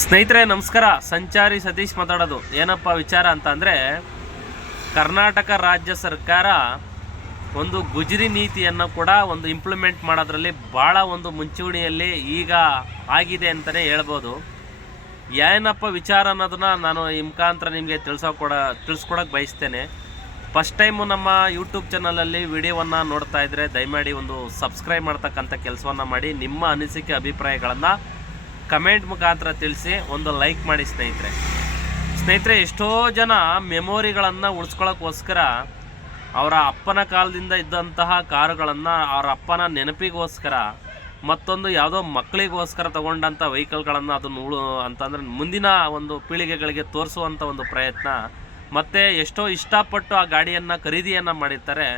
ಸ್ನೇಹಿತರೆ, ನಮಸ್ಕಾರ. ಸಂಚಾರಿ ಸತೀಶ್ ಮಾತಾಡೋದು. ಏನಪ್ಪ ವಿಚಾರ ಅಂತ ಅಂದರೆ, ಕರ್ನಾಟಕ ರಾಜ್ಯ ಸರ್ಕಾರ ಒಂದು ಗುಜರಿ ನೀತಿಯನ್ನು ಕೂಡ ಒಂದು ಇಂಪ್ಲಿಮೆಂಟ್ ಮಾಡೋದ್ರಲ್ಲಿ ಭಾಳ ಒಂದು ಮುಂಚೂಣಿಯಲ್ಲಿ ಈಗ ಆಗಿದೆ ಅಂತಲೇ ಹೇಳ್ಬೋದು. ಏನಪ್ಪ ವಿಚಾರ ಅನ್ನೋದನ್ನ ನಾನು ಈ ಮುಖಾಂತರ ನಿಮಗೆ ತಿಳಿಸೋಕೊಡ ತಿಳಿಸ್ಕೊಡಕ್ಕೆ ಬಯಸ್ತೇನೆ. ಫಸ್ಟ್ ಟೈಮು ನಮ್ಮ ಯೂಟ್ಯೂಬ್ ಚಾನಲಲ್ಲಿ ವಿಡಿಯೋವನ್ನು ನೋಡ್ತಾ ಇದ್ದರೆ ದಯಮಾಡಿ ಒಂದು ಸಬ್ಸ್ಕ್ರೈಬ್ ಮಾಡ್ತಕ್ಕಂಥ ಕೆಲಸವನ್ನು ಮಾಡಿ. ನಿಮ್ಮ ಅನಿಸಿಕೆ, ಅಭಿಪ್ರಾಯಗಳನ್ನು ಕಮೆಂಟ್ ಮುಖಾಂತರ ತಿಳಿಸಿ ಒಂದು ಲೈಕ್ ಮಾಡಿ ಸ್ನೇಹಿತರೆ. ಸ್ನೇಹಿತರೆ, ಎಷ್ಟೋ ಜನ ಮೆಮೊರಿಗಳನ್ನು ಉಳಿಸ್ಕೊಳ್ಳೋಕ್ಕೋಸ್ಕರ ಅವರ ಅಪ್ಪನ ಕಾಲದಿಂದ ಇದ್ದಂತಹ ಕಾರುಗಳನ್ನು ಅವರ ಅಪ್ಪನ ನೆನಪಿಗೋಸ್ಕರ ಮತ್ತೊಂದು ಯಾವುದೋ ಮಕ್ಕಳಿಗೋಸ್ಕರ ತಗೊಂಡಂಥ ವೆಹಿಕಲ್ಗಳನ್ನು ಅದನ್ನು ಉಳು ಅಂತಂದರೆ ಮುಂದಿನ ಒಂದು ಪೀಳಿಗೆಗಳಿಗೆ ತೋರಿಸುವಂಥ ಒಂದು ಪ್ರಯತ್ನ. ಮತ್ತು ಎಷ್ಟೋ ಇಷ್ಟಪಟ್ಟು ಆ ಗಾಡಿಯನ್ನು ಖರೀದಿಯನ್ನು ಮಾಡಿರ್ತಾರೆ.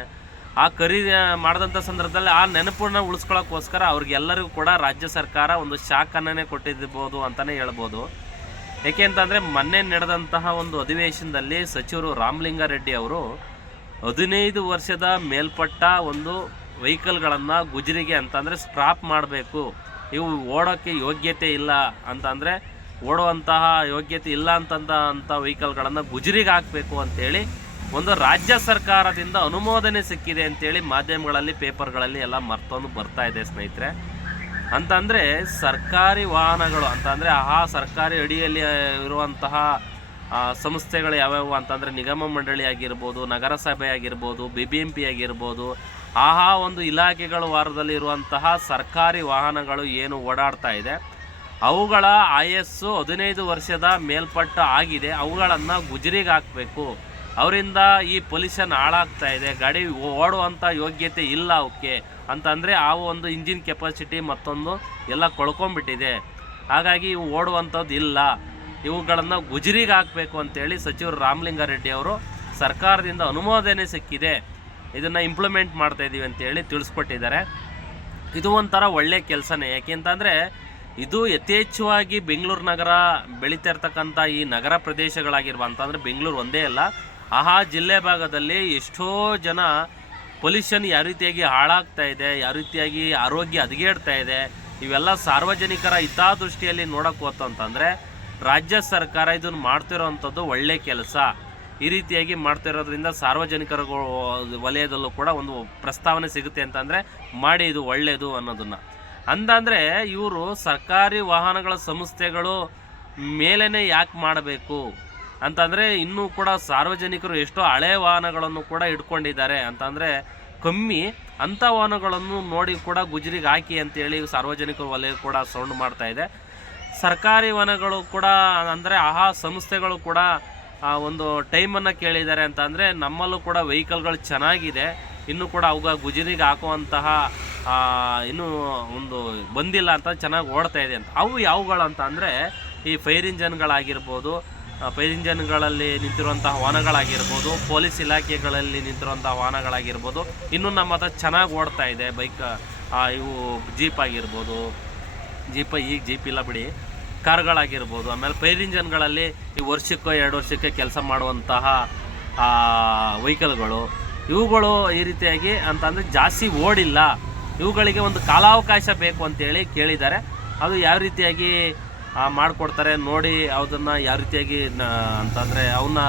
ಆ ಖರೀದಿ ಮಾಡಿದಂಥ ಸಂದರ್ಭದಲ್ಲಿ ಆ ನೆನಪನ್ನ ಉಳಿಸ್ಕೊಳ್ಳೋಕ್ಕೋಸ್ಕರ ಅವ್ರಿಗೆಲ್ಲರಿಗೂ ಕೂಡ ರಾಜ್ಯ ಸರ್ಕಾರ ಒಂದು ಶಾಕನ್ನೇ ಕೊಟ್ಟಿರ್ಬೋದು ಅಂತಲೇ ಹೇಳ್ಬೋದು. ಏಕೆ ಅಂತಂದರೆ ಮೊನ್ನೆ ನಡೆದಂತಹ ಒಂದು ಅಧಿವೇಶನದಲ್ಲಿ ಸಚಿವರು ರಾಮಲಿಂಗಾರೆಡ್ಡಿ ಅವರು ಹದಿನೈದು ವರ್ಷದ ಮೇಲ್ಪಟ್ಟ ಒಂದು ವೆಹಿಕಲ್ಗಳನ್ನು ಗುಜರಿಗೆ ಅಂತಂದರೆ ಸ್ಕ್ರಾಪ್ ಮಾಡಬೇಕು, ಇವು ಓಡೋಕ್ಕೆ ಯೋಗ್ಯತೆ ಇಲ್ಲ ಅಂತಂದರೆ ಓಡುವಂತಹ ಯೋಗ್ಯತೆ ಇಲ್ಲ ಅಂತಂದ ಅಂಥ ವೆಹಿಕಲ್ಗಳನ್ನು ಗುಜರಿಗೆ ಹಾಕಬೇಕು ಅಂತೇಳಿ ಒಂದು ರಾಜ್ಯ ಸರ್ಕಾರದಿಂದ ಅನುಮೋದನೆ ಸಿಕ್ಕಿದೆ ಅಂತೇಳಿ ಮಾಧ್ಯಮಗಳಲ್ಲಿ, ಪೇಪರ್ಗಳಲ್ಲಿ ಎಲ್ಲ ಮರ್ತೊಂದು ಬರ್ತಾ ಇದೆ ಸ್ನೇಹಿತರೆ. ಅಂತಂದರೆ ಸರ್ಕಾರಿ ವಾಹನಗಳು, ಅಂತಂದರೆ ಆ ಸರ್ಕಾರಿ ಅಡಿಯಲ್ಲಿ ಇರುವಂತಹ ಸಂಸ್ಥೆಗಳು ಯಾವ್ಯಾವು ಅಂತಂದರೆ ನಿಗಮ ಮಂಡಳಿ ಆಗಿರ್ಬೋದು ನಗರಸಭೆ ಆಗಿರ್ಬೋದು ಬಿ ಬಿ ಎಂ ಪಿ ಆಗಿರ್ಬೋದು, ಆಹಾ ಒಂದು ಇಲಾಖೆಗಳು ವಾರದಲ್ಲಿ ಇರುವಂತಹ ಸರ್ಕಾರಿ ವಾಹನಗಳು ಏನು ಓಡಾಡ್ತಾ ಇದೆ. ಅವುಗಳ ಆಯಸ್ಸು ಹದಿನೈದು ವರ್ಷದ ಮೇಲ್ಪಟ್ಟ ಆಗಿದೆ. ಅವುಗಳನ್ನು ಗುಜರಿಗೆ ಹಾಕಬೇಕು. ಅವರಿಂದ ಈ ಪೊಲ್ಯೂಷನ್ ಹಾಳಾಗ್ತಾ ಇದೆ, ಗಾಡಿ ಓಡುವಂಥ ಯೋಗ್ಯತೆ ಇಲ್ಲ ಅವಕ್ಕೆ ಅಂತಂದರೆ ಆ ಒಂದು ಇಂಜಿನ್ ಕೆಪಾಸಿಟಿ ಮತ್ತೊಂದು ಎಲ್ಲ ಕೊಳ್ಕೊಂಬಿಟ್ಟಿದೆ ಹಾಗಾಗಿ ಇವು ಓಡುವಂಥದ್ದು ಇಲ್ಲ. ಇವುಗಳನ್ನು ಗುಜರಿಗೆ ಹಾಕಬೇಕು ಅಂತೇಳಿ ಸಚಿವರು ರಾಮಲಿಂಗಾರೆಡ್ಡಿ ಅವರು ಸರ್ಕಾರದಿಂದ ಅನುಮೋದನೆ ಸಿಕ್ಕಿದೆ. ಇದನ್ನು ಇಂಪ್ಲಿಮೆಂಟ್ ಮಾಡ್ತಾ ಇದ್ದೀವಿ ಅಂತೇಳಿ ತಿಳಿಸ್ಕೊಟ್ಟಿದ್ದಾರೆ. ಇದು ಒಂಥರ ಒಳ್ಳೆಯ ಕೆಲಸನೇ. ಯಾಕೆಂತಂದರೆ ಇದು ಯಥೇಚ್ಛವಾಗಿ ಬೆಂಗಳೂರು ನಗರ ಬೆಳೀತಾ ಇರ್ತಕ್ಕಂಥ ಈ ನಗರ ಪ್ರದೇಶಗಳಾಗಿರುವ ಅಂತಂದರೆ ಬೆಂಗಳೂರು ಒಂದೇ ಅಲ್ಲ ಆಹಾ, ಜಿಲ್ಲೆ ಭಾಗದಲ್ಲಿ ಎಷ್ಟೋ ಜನ ಪೊಲ್ಯೂಷನ್ ಯಾವ ರೀತಿಯಾಗಿ ಹಾಳಾಗ್ತಾ ಇದೆ, ಯಾವ ರೀತಿಯಾಗಿ ಆರೋಗ್ಯ ಹದಗೆಡ್ತಾ ಇದೆ, ಇವೆಲ್ಲ ಸಾರ್ವಜನಿಕರ ಹಿತಾದೃಷ್ಟಿಯಲ್ಲಿ ನೋಡೋಕೆ ಹೋತು ಅಂತಂದರೆ ರಾಜ್ಯ ಸರ್ಕಾರ ಇದನ್ನು ಮಾಡ್ತಿರೋವಂಥದ್ದು ಒಳ್ಳೆ ಕೆಲಸ. ಈ ರೀತಿಯಾಗಿ ಮಾಡ್ತಿರೋದ್ರಿಂದ ಸಾರ್ವಜನಿಕರ ವಲಯದಲ್ಲೂ ಕೂಡ ಒಂದು ಪ್ರಸ್ತಾವನೆ ಸಿಗುತ್ತೆ ಅಂತಂದರೆ ಮಾಡಿ ಇದು ಒಳ್ಳೆಯದು ಅನ್ನೋದನ್ನು. ಅಂದಂದರೆ ಇವರು ಸರ್ಕಾರಿ ವಾಹನಗಳ ಸಂಸ್ಥೆಗಳು ಮೇಲೇ ಯಾಕೆ ಮಾಡಬೇಕು? ಅಂತಂದರೆ ಇನ್ನೂ ಕೂಡ ಸಾರ್ವಜನಿಕರು ಎಷ್ಟೋ ಹಳೆ ವಾಹನಗಳನ್ನು ಕೂಡ ಇಟ್ಕೊಂಡಿದ್ದಾರೆ. ಅಂತಂದರೆ ಕಮ್ಮಿ ಅಂಥ ವಾಹನಗಳನ್ನು ನೋಡಿ ಕೂಡ ಗುಜರಿಗೆ ಹಾಕಿ ಅಂತೇಳಿ ಸಾರ್ವಜನಿಕರು ವಲಯ ಕೂಡ ಸೌಂಡ್ ಮಾಡ್ತಾ ಇದೆ. ಸರ್ಕಾರಿ ವನಗಳು ಕೂಡ ಅಂದರೆ ಆಹಾ ಸಂಸ್ಥೆಗಳು ಕೂಡ ಒಂದು ಟೈಮನ್ನು ಕೇಳಿದ್ದಾರೆ ಅಂತ ಅಂದರೆ ನಮ್ಮಲ್ಲೂ ಕೂಡ ವೆಹಿಕಲ್ಗಳು ಚೆನ್ನಾಗಿದೆ. ಇನ್ನೂ ಕೂಡ ಅವಾಗ ಗುಜರಿಗೆ ಹಾಕುವಂತಹ ಇನ್ನೂ ಒಂದು ಬಂದಿಲ್ಲ ಅಂತ ಚೆನ್ನಾಗಿ ಓಡ್ತಾ ಇದೆ ಅಂತ. ಅವು ಯಾವುಗಳು ಅಂತ ಅಂದರೆ ಈ ಫೈರ್ ಇಂಜನ್ಗಳಾಗಿರ್ಬೋದು ಫೈರ್ ಇಂಜನ್ಗಳಲ್ಲಿ ನಿಂತಿರುವಂತಹ ವಾಹನಗಳಾಗಿರ್ಬೋದು, ಪೊಲೀಸ್ ಇಲಾಖೆಗಳಲ್ಲಿ ನಿಂತಿರುವಂತಹ ವಾಹನಗಳಾಗಿರ್ಬೋದು, ಇನ್ನೂ ನಮ್ಮ ಹತ್ರ ಚೆನ್ನಾಗಿ ಓಡ್ತಾ ಇದೆ, ಬೈಕ್ ಇವು ಜೀಪ್ ಆಗಿರ್ಬೋದು, ಜೀಪ, ಈಗ ಜೀಪ್ ಇಲ್ಲ ಬಿಡಿ, ಕಾರ್ಗಳಾಗಿರ್ಬೋದು, ಆಮೇಲೆ ಫೈರ್ ಈ ವರ್ಷಕ್ಕೋ ಎರಡು ವರ್ಷಕ್ಕೆ ಕೆಲಸ ಮಾಡುವಂತಹ ವೆಹಿಕಲ್ಗಳು, ಇವುಗಳು ಈ ರೀತಿಯಾಗಿ ಅಂತಂದರೆ ಜಾಸ್ತಿ ಓಡಿಲ್ಲ, ಇವುಗಳಿಗೆ ಒಂದು ಕಾಲಾವಕಾಶ ಬೇಕು ಅಂತೇಳಿ ಕೇಳಿದ್ದಾರೆ, ಅದು ಯಾವ ರೀತಿಯಾಗಿ ಮಾಡಿಕೊಡ್ತಾರೆ. ನೋಡಿ ಅದನ್ನು ಯಾವ ರೀತಿಯಾಗಿ ಅಂತಂದರೆ ಅವನ್ನ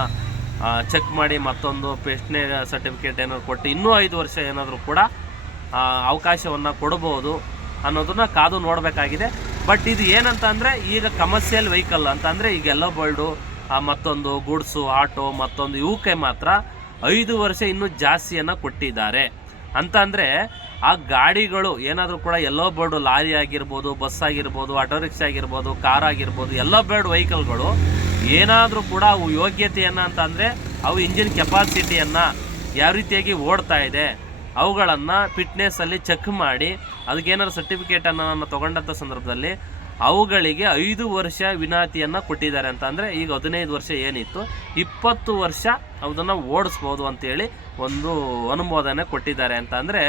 ಚೆಕ್ ಮಾಡಿ ಮತ್ತೊಂದು ಪೆಸ್ಟ್ನೇ ಸರ್ಟಿಫಿಕೇಟ್ ಏನಾದ್ರು ಕೊಟ್ಟು ಇನ್ನೂ ಐದು ವರ್ಷ ಏನಾದರೂ ಕೂಡ ಅವಕಾಶವನ್ನು ಕೊಡಬಹುದು ಅನ್ನೋದನ್ನ ಕಾದು ನೋಡಬೇಕಾಗಿದೆ. ಬಟ್ ಇದು ಏನಂತ ಅಂದರೆ ಈಗ ಕಮರ್ಷಿಯಲ್ ವೆಹಿಕಲ್ ಅಂತಂದರೆ ಈಗ ಎಲ್ಲೋ ಬರ್ಡು ಮತ್ತೊಂದು ಗೂಡ್ಸು ಆಟೋ ಮತ್ತೊಂದು ಇವಕ್ಕೆ ಮಾತ್ರ ಐದು ವರ್ಷ ಇನ್ನೂ ಜಾಸ್ತಿಯನ್ನು ಕೊಟ್ಟಿದ್ದಾರೆ. ಅಂತ ಅಂದರೆ ಆ ಗಾಡಿಗಳು ಏನಾದರೂ ಕೂಡ ಎಲ್ಲೋ ಬರ್ಡು ಲಾರಿ ಆಗಿರ್ಬೋದು, ಬಸ್ ಆಗಿರ್ಬೋದು, ಆಟೋ ರಿಕ್ಷಾ ಆಗಿರ್ಬೋದು, ಕಾರ್ ಆಗಿರ್ಬೋದು, ಎಲ್ಲೋ ಬರ್ಡ್ ವೆಹಿಕಲ್ಗಳು ಏನಾದರೂ ಕೂಡ ಅವು ಯೋಗ್ಯತೆಯನ್ನು ಅಂತ ಅಂದರೆ ಅವು ಇಂಜಿನ್ ಕೆಪಾಸಿಟಿಯನ್ನು ಯಾವ ರೀತಿಯಾಗಿ ಓಡ್ತಾ ಇದೆ, ಅವುಗಳನ್ನು ಫಿಟ್ನೆಸ್ಸಲ್ಲಿ ಚೆಕ್ ಮಾಡಿ, ಅದಕ್ಕೇನಾದ್ರು ಸರ್ಟಿಫಿಕೇಟನ್ನು ನಾನು ತೊಗೊಂಡಂಥ ಸಂದರ್ಭದಲ್ಲಿ ಅವುಗಳಿಗೆ ಐದು ವರ್ಷ ವಿನಾತಿಯನ್ನು ಕೊಟ್ಟಿದ್ದಾರೆ ಅಂತ ಅಂದರೆ ಈಗ ಹದಿನೈದು ವರ್ಷ ಏನಿತ್ತು, ಇಪ್ಪತ್ತು ವರ್ಷ ಅದನ್ನು ಓಡಿಸ್ಬೋದು ಅಂತೇಳಿ ಒಂದು ಅನುಮೋದನೆ ಕೊಟ್ಟಿದ್ದಾರೆ ಅಂತ ಅಂದರೆ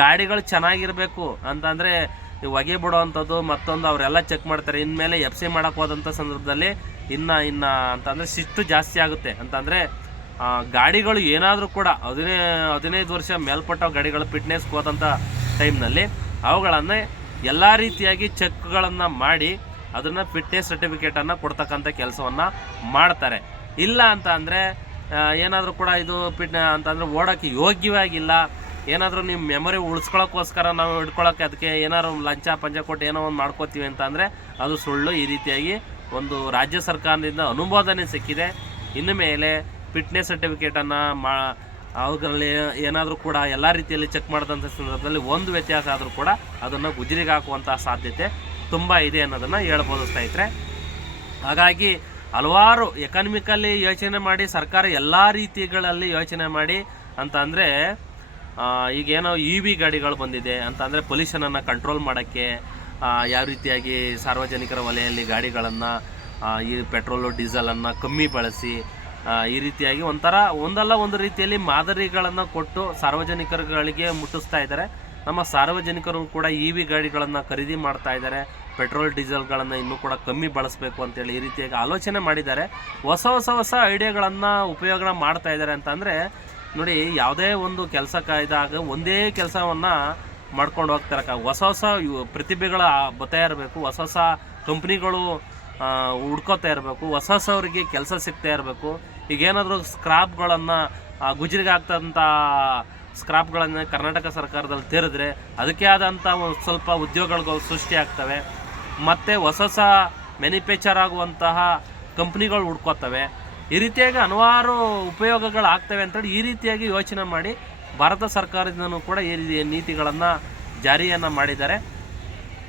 ಗಾಡಿಗಳು ಚೆನ್ನಾಗಿರಬೇಕು ಅಂತಂದರೆ ಒಗೆ ಬಿಡುವಂಥದ್ದು ಮತ್ತೊಂದು ಅವರೆಲ್ಲ ಚೆಕ್ ಮಾಡ್ತಾರೆ. ಇನ್ಮೇಲೆ ಎಫ್ ಸಿ ಮಾಡೋಕ್ಕೆ ಹೋದಂಥ ಸಂದರ್ಭದಲ್ಲಿ ಇನ್ನು ಇನ್ನು ಅಂತಂದರೆ ಶಿಸ್ತು ಜಾಸ್ತಿ ಆಗುತ್ತೆ. ಅಂತಂದರೆ ಗಾಡಿಗಳು ಏನಾದರೂ ಕೂಡ ಹದಿನೈ, ಹದಿನೈದು ವರ್ಷ ಮೇಲ್ಪಟ್ಟ ಗಾಡಿಗಳು ಫಿಟ್ನೆಸ್ಗೆ ಹೋದಂಥ ಟೈಮ್ನಲ್ಲಿ ಅವುಗಳನ್ನು ಎಲ್ಲ ರೀತಿಯಾಗಿ ಚೆಕ್ಗಳನ್ನು ಮಾಡಿ ಅದನ್ನು ಫಿಟ್ನೆಸ್ ಸರ್ಟಿಫಿಕೇಟನ್ನು ಕೊಡ್ತಕ್ಕಂಥ ಕೆಲಸವನ್ನು ಮಾಡ್ತಾರೆ. ಇಲ್ಲ ಅಂತ ಅಂದರೆ ಏನಾದರೂ ಕೂಡ ಇದು ಫಿಟ್ ಅಂತಂದರೆ ಓಡೋಕ್ಕೆ ಯೋಗ್ಯವಾಗಿಲ್ಲ. ಏನಾದರೂ ನಿಮ್ಮ ಮೆಮೊರಿ ಉಳಿಸ್ಕೊಳ್ಳೋಕ್ಕೋಸ್ಕರ ನಾವು ಇಟ್ಕೊಳಕ್ಕೆ ಅದಕ್ಕೆ ಏನಾದ್ರು ಲಂಚ, ಪಂಚ ಕೊಟ್ಟು ಏನೋ ಒಂದು ಮಾಡ್ಕೋತೀವಿ ಅಂತ ಅಂದರೆ ಅದು ಸುಳ್ಳು ಈ ರೀತಿಯಾಗಿ ಒಂದು ರಾಜ್ಯ ಸರ್ಕಾರದಿಂದ ಅನುಮೋದನೆ ಸಿಕ್ಕಿದೆ. ಇನ್ನು ಮೇಲೆ ಫಿಟ್ನೆಸ್ ಸರ್ಟಿಫಿಕೇಟನ್ನು ಮಾ ಅವುಗಳಲ್ಲಿ ಏನಾದರೂ ಕೂಡ ಎಲ್ಲ ರೀತಿಯಲ್ಲಿ ಚೆಕ್ ಮಾಡಿದಂಥ ಸಂದರ್ಭದಲ್ಲಿ ಒಂದು ವ್ಯತ್ಯಾಸ ಆದರೂ ಕೂಡ ಅದನ್ನು ಗುಜರಿಗೆ ಹಾಕುವಂಥ ಸಾಧ್ಯತೆ ತುಂಬ ಇದೆ ಅನ್ನೋದನ್ನು ಹೇಳ್ಬೋದು ಸ್ನೇಹಿತರೆ. ಹಾಗಾಗಿ ಹಲವಾರು ಎಕನಾಮಿಕಲ್ಲಿ ಯೋಚನೆ ಮಾಡಿ, ಸರ್ಕಾರ ಎಲ್ಲ ರೀತಿಗಳಲ್ಲಿ ಯೋಚನೆ ಮಾಡಿ ಅಂತ ಅಂದರೆ ಈಗೇನೋ ಇ ವಿ ಗಾಡಿಗಳು ಬಂದಿದೆ ಅಂತ ಅಂದರೆ ಪೊಲ್ಯೂಷನನ್ನು ಕಂಟ್ರೋಲ್ ಮಾಡೋಕ್ಕೆ ಯಾವ ರೀತಿಯಾಗಿ ಸಾರ್ವಜನಿಕರ ವಲಯಲ್ಲಿ ಗಾಡಿಗಳನ್ನು ಈ ಪೆಟ್ರೋಲು ಡೀಸೆಲನ್ನು ಕಮ್ಮಿ ಬಳಸಿ ಈ ರೀತಿಯಾಗಿ ಒಂಥರ ಒಂದಲ್ಲ ಒಂದು ರೀತಿಯಲ್ಲಿ ಮಾದರಿಗಳನ್ನು ಕೊಟ್ಟು ಸಾರ್ವಜನಿಕರುಗಳಿಗೆ ಮುಟ್ಟಿಸ್ತಾ ಇದ್ದಾರೆ. ನಮ್ಮ ಸಾರ್ವಜನಿಕರು ಕೂಡ ಇ ವಿ ಗಾಡಿಗಳನ್ನು ಖರೀದಿ ಮಾಡ್ತಾ ಇದ್ದಾರೆ. ಪೆಟ್ರೋಲ್ ಡೀಸೆಲ್ಗಳನ್ನು ಇನ್ನೂ ಕೂಡ ಕಮ್ಮಿ ಬಳಸಬೇಕು ಅಂತೇಳಿ ಈ ರೀತಿಯಾಗಿ ಆಲೋಚನೆ ಮಾಡಿದ್ದಾರೆ. ಹೊಸ ಹೊಸ ಹೊಸ ಐಡಿಯಾಗಳನ್ನು ಉಪಯೋಗ ಮಾಡ್ತಾ ಇದ್ದಾರೆ ಅಂತಂದರೆ ನೋಡಿ, ಯಾವುದೇ ಒಂದು ಕೆಲಸ ಕಾಯ್ದಾಗ ಒಂದೇ ಕೆಲಸವನ್ನು ಮಾಡ್ಕೊಂಡು ಹೋಗ್ತಾರಕ್ಕ ಹೊಸ ಹೊಸ ಪ್ರತಿಭೆಗಳ ಬರ್ತಾ ಇರಬೇಕು, ಹೊಸ ಹೊಸ ಕಂಪ್ನಿಗಳು ಹುಡ್ಕೋತಾ ಇರಬೇಕು, ಹೊಸ ಹೊಸವರಿಗೆ ಕೆಲಸ ಸಿಗ್ತಾ ಇರಬೇಕು. ಈಗೇನಾದರೂ ಸ್ಕ್ರಾಪ್ಗಳನ್ನು ಗುಜರಿಗೆ ಆಗ್ತಂಥ ಸ್ಕ್ರಾಪ್ಗಳನ್ನು ಕರ್ನಾಟಕ ಸರ್ಕಾರದಲ್ಲಿ ತೆರೆದ್ರೆ ಅದಕ್ಕೆ ಆದಂಥ ಒಂದು ಸ್ವಲ್ಪ ಉದ್ಯೋಗಗಳು ಸೃಷ್ಟಿ ಆಗ್ತವೆ. ಮತ್ತು ಹೊಸ ಹೊಸ ಮ್ಯಾನುಫ್ಯಾಕ್ಚರ್ ಆಗುವಂತಹ ಕಂಪ್ನಿಗಳು ಹುಡ್ಕೋತವೆ. ಈ ರೀತಿಯಾಗಿ ಹಲವಾರು ಉಪಯೋಗಗಳು ಆಗ್ತವೆ ಅಂತೇಳಿ ಈ ರೀತಿಯಾಗಿ ಯೋಚನೆ ಮಾಡಿ ಭಾರತ ಸರ್ಕಾರದಿಂದನೂ ಕೂಡ ಈ ನೀತಿಗಳನ್ನು ಜಾರಿಯನ್ನು ಮಾಡಿದ್ದಾರೆ.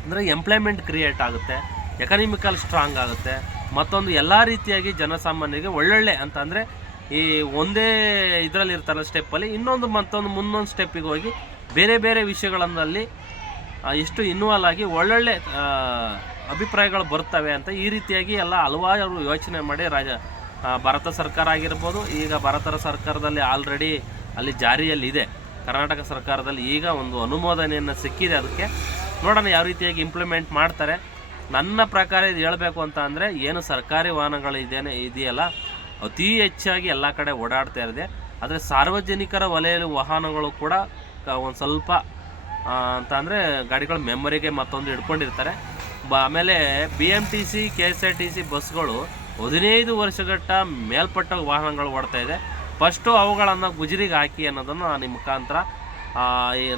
ಅಂದರೆ ಎಂಪ್ಲಾಯ್ಮೆಂಟ್ ಕ್ರಿಯೇಟ್ ಆಗುತ್ತೆ ಎಕನಾಮಿಕಲ್ ಸ್ಟ್ರಾಂಗ್ ಆಗುತ್ತೆ, ಮತ್ತೊಂದು ಎಲ್ಲ ರೀತಿಯಾಗಿ ಜನಸಾಮಾನ್ಯರಿಗೆ ಒಳ್ಳೊಳ್ಳೆ ಅಂತ ಈ ಒಂದೇ ಇದರಲ್ಲಿ ಇರ್ತಾರಲ್ಲ ಸ್ಟೆಪ್ಪಲ್ಲಿ ಇನ್ನೊಂದು ಮತ್ತೊಂದು ಮುಂದೊಂದು ಸ್ಟೆಪ್ಪಿಗೆ ಹೋಗಿ ಬೇರೆ ಬೇರೆ ವಿಷಯಗಳಲ್ಲಿ ಎಷ್ಟು ಇನ್ವಾಲ್ವ್ ಆಗಿ ಒಳ್ಳೊಳ್ಳೆ ಅಭಿಪ್ರಾಯಗಳು ಬರ್ತವೆ ಅಂತ ಈ ರೀತಿಯಾಗಿ ಎಲ್ಲ ಹಲವಾರು ಯೋಚನೆ ಮಾಡಿ ರಾಜ ಭಾರತ ಸರ್ಕಾರ ಆಗಿರ್ಬೋದು, ಈಗ ಭಾರತ ಸರ್ಕಾರದಲ್ಲಿ ಆಲ್ರೆಡಿ ಅಲ್ಲಿ ಜಾರಿಯಲ್ಲಿದೆ ಕರ್ನಾಟಕ ಸರ್ಕಾರದಲ್ಲಿ ಈಗ ಒಂದು ಅನುಮೋದನೆಯನ್ನು ಸಿಕ್ಕಿದೆ ಅದಕ್ಕೆ. ನೋಡೋಣ ಯಾವ ರೀತಿಯಾಗಿ ಇಂಪ್ಲಿಮೆಂಟ್ ಮಾಡ್ತಾರೆ. ನನ್ನ ಪ್ರಕಾರ ಇದು ಹೇಳಬೇಕು ಅಂತ ಅಂದರೆ, ಏನು ಸರ್ಕಾರಿ ವಾಹನಗಳು ಇದೇನೆ, ಇದೆಯಲ್ಲ, ಅತಿ ಹೆಚ್ಚಾಗಿ ಎಲ್ಲ ಕಡೆ ಓಡಾಡ್ತಾ ಇದೆ ಆದರೆ ಸಾರ್ವಜನಿಕರ ವಲಯದ ವಾಹನಗಳು ಕೂಡ ಒಂದು ಸ್ವಲ್ಪ ಅಂತ ಅಂದರೆ ಗಾಡಿಗಳ ಮೆಮೊರಿಗೆ ಮತ್ತೊಂದು ಹಿಡ್ಕೊಂಡಿರ್ತಾರೆ. ಬ ಆಮೇಲೆ B M T C K S R T C ಬಸ್ಗಳು ಹದಿನೈದು ವರ್ಷಗಟ್ಟ ಮೇಲ್ಪಟ್ಟ ವಾಹನಗಳು ಓಡ್ತಾ ಇದೆ. ಫಸ್ಟು ಅವುಗಳನ್ನು ಗುಜರಿಗೆ ಹಾಕಿ ಅನ್ನೋದನ್ನು ನಾನು ಮುಖಾಂತರ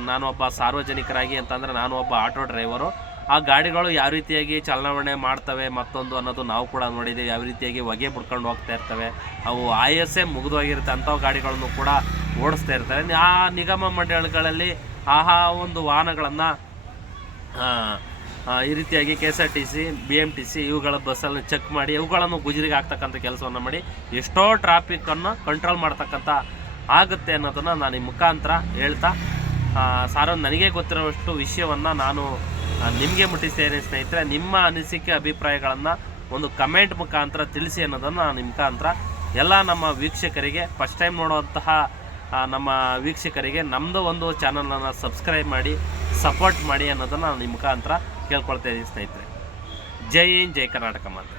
ನಾನು ಒಬ್ಬ ಸಾರ್ವಜನಿಕರಾಗಿ ಅಂತಂದರೆ ನಾನು ಒಬ್ಬ ಆಟೋ ಡ್ರೈವರು. ಆ ಗಾಡಿಗಳು ಯಾವ ರೀತಿಯಾಗಿ ಚಲಾವಣೆ ಮಾಡ್ತವೆ ಮತ್ತೊಂದು ಅನ್ನೋದು ನಾವು ಕೂಡ ನೋಡಿದ್ದೀವಿ. ಯಾವ ರೀತಿಯಾಗಿ ಹೊಗೆ ಬಿಡ್ಕೊಂಡು ಹೋಗ್ತಾ ಇರ್ತವೆ. ಅವು ಆಯಸ್ಸೇ ಮುಗಿದೋಗಿರುತ್ತೆ ಅಂಥವು ಗಾಡಿಗಳನ್ನು ಕೂಡ ಓಡಿಸ್ತಾ ಇರ್ತಾರೆ ಆ, ನಿಗಮ ಮಂಡಳಿಗಳಲ್ಲಿ ಆಹಾ ಒಂದು ವಾಹನಗಳನ್ನು ಈ ರೀತಿಯಾಗಿ K S R T C B M T C ಇವುಗಳ ಬಸ್ಸನ್ನು ಚೆಕ್ ಮಾಡಿ ಇವುಗಳನ್ನು ಗುಜರಿಗೆ ಹಾಕ್ತಕ್ಕಂಥ ಕೆಲಸವನ್ನು ಮಾಡಿ, ಎಷ್ಟೋ ಟ್ರಾಫಿಕ್ಕನ್ನು ಕಂಟ್ರೋಲ್ ಮಾಡ್ತಕ್ಕಂಥ ಆಗುತ್ತೆ ಅನ್ನೋದನ್ನು ನಾನು ಈ ಮುಖಾಂತರ ಹೇಳ್ತಾ ಸಾರೋ ನನಗೆ ಗೊತ್ತಿರೋಷ್ಟು ವಿಷಯವನ್ನು ನಾನು ನಿಮಗೆ ಮುಟ್ಟಿಸ್ತೇನೆ ಸ್ನೇಹಿತರೆ. ನಿಮ್ಮ ಅನಿಸಿಕೆ, ಅಭಿಪ್ರಾಯಗಳನ್ನು ಒಂದು ಕಮೆಂಟ್ ಮುಖಾಂತರ ತಿಳಿಸಿ ಅನ್ನೋದನ್ನು ನಾನು ನಿಮ್ಮ ಮುಖಾಂತರ ಎಲ್ಲ ನಮ್ಮ ವೀಕ್ಷಕರಿಗೆ ಫಸ್ಟ್ ಟೈಮ್ ನೋಡುವಂತಹ ನಮ್ಮ ವೀಕ್ಷಕರಿಗೆ ನಮ್ಮದು ಒಂದು ಚಾನಲನ್ನು ಸಬ್ಸ್ಕ್ರೈಬ್ ಮಾಡಿ ಸಪೋರ್ಟ್ ಮಾಡಿ ಅನ್ನೋದನ್ನು ನಾನು ನಿಮ್ಮ ಮುಖಾಂತರ ಕೇಳ್ಕೊಳ್ತಾ ಇದ್ದೀನಿ ಸ್ನೇಹಿತರೆ. ಜೈ ಹಿಂದ್ ಜೈ ಕರ್ನಾಟಕ ಮಾತೆ